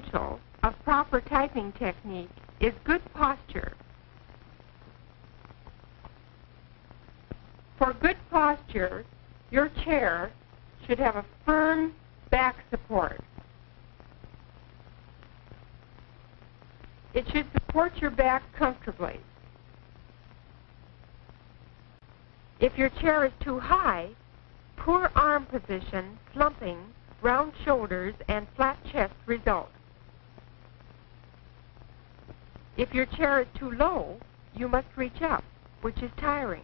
essential of proper typing technique is good posture. For good posture, your chair should have a firm back support. It should support your back comfortably. If your chair is too high, poor arm position, slumping, round shoulders, and flat chest result. If your chair is too low, you must reach up, which is tiring.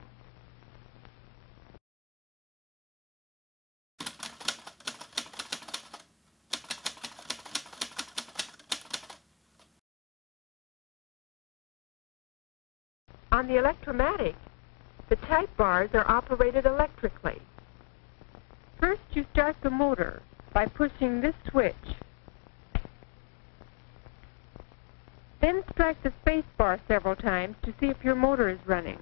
On the electromatic, the type bars are operated electrically. First, you start the motor by pushing this switch. Then strike the space bar several times to see if your motor is running.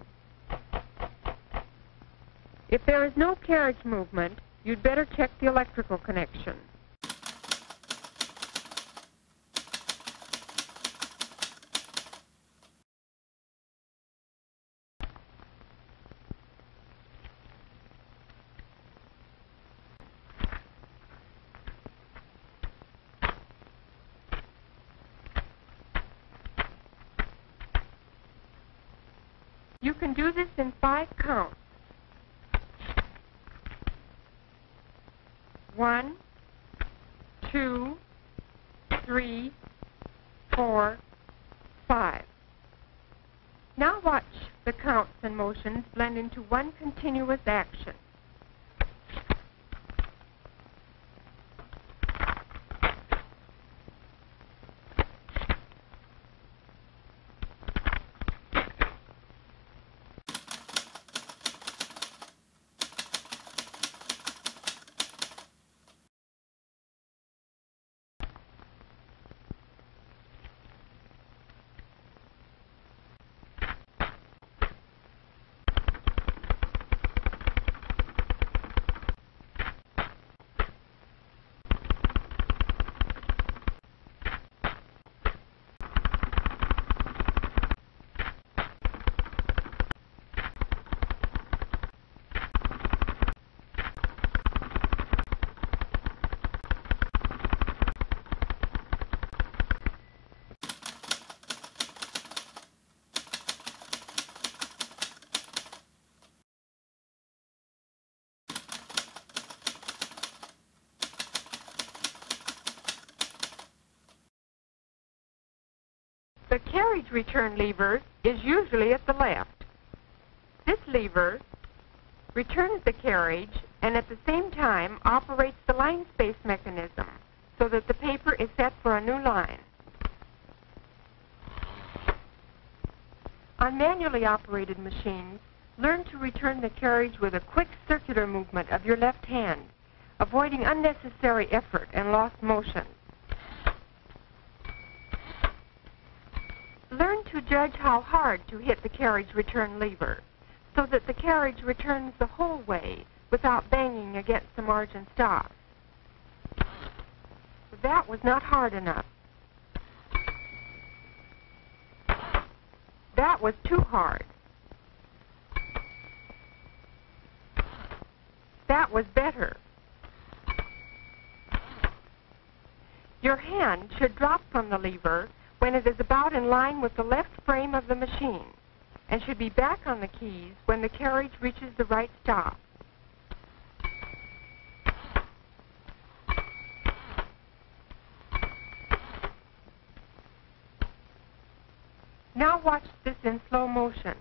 If there is no carriage movement, you'd better check the electrical connection. You can do this in 5 counts. 1, 2, 3, 4, 5. Now watch the counts and motions blend into one continuous action. The carriage return lever is usually at the left. This lever returns the carriage and at the same time operates the line space mechanism so that the paper is set for a new line. On manually operated machines, learn to return the carriage with a quick circular movement of your left hand, avoiding unnecessary effort and lost motion. Learn to judge how hard to hit the carriage return lever so that the carriage returns the whole way without banging against the margin stop. That was not hard enough. That was too hard. That was better. Your hand should drop from the lever when it is about in line with the left frame of the machine, and should be back on the keys when the carriage reaches the right stop. Now watch this in slow motion.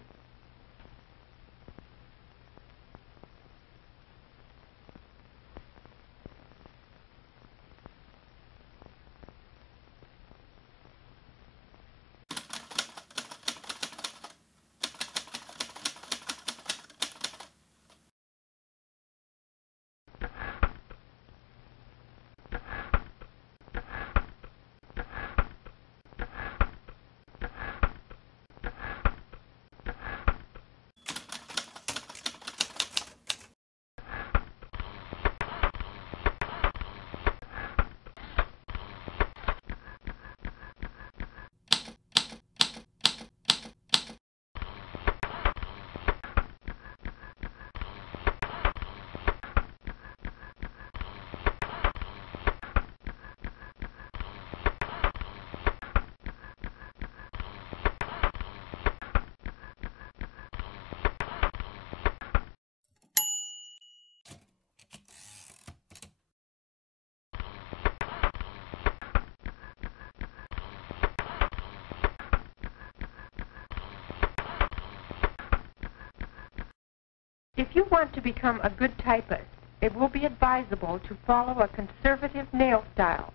If you want to become a good typist, it will be advisable to follow a conservative nail style.